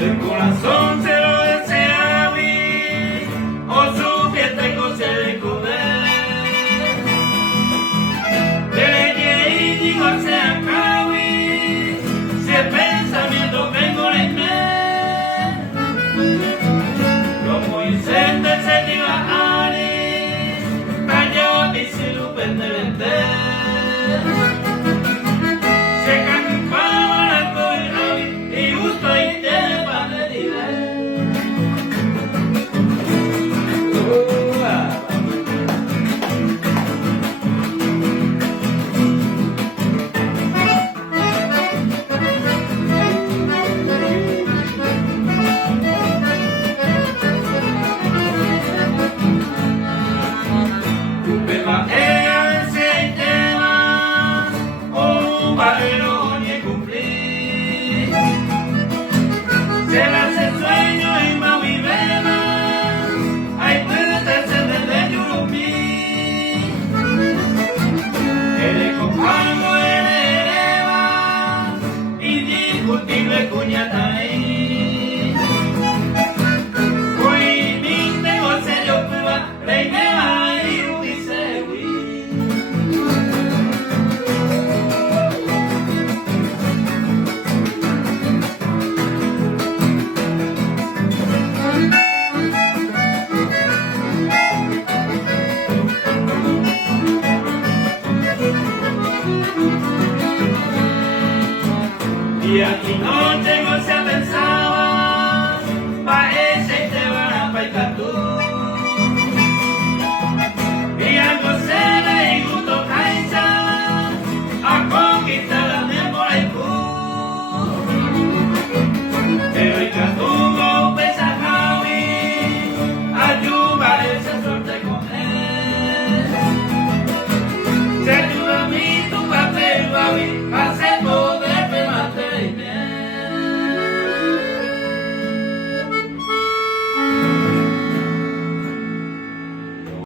El corazón se lo desea vivir, o su fiesta y goce de comer. De que digo se acabe, si el pensamiento vengo en él. Como incendio se diga ari, callao y se lo pende vender. Se me hace sueño y mami vela, ay puede ser de Yurupí. Eres compango, eres Eva, indiscutible cuñata ahí. Hoy mi tengo serio prueba, reina y Ubisewi. Y aquí noche no se pensaba, pa' ese y te van a paicar tú. Y algo se le gusto caiza, a conquistar la memoria y tú. Pero y catugo pesa javi, ayuda esa suerte con él. Se ayuda a mí tu papel, babi,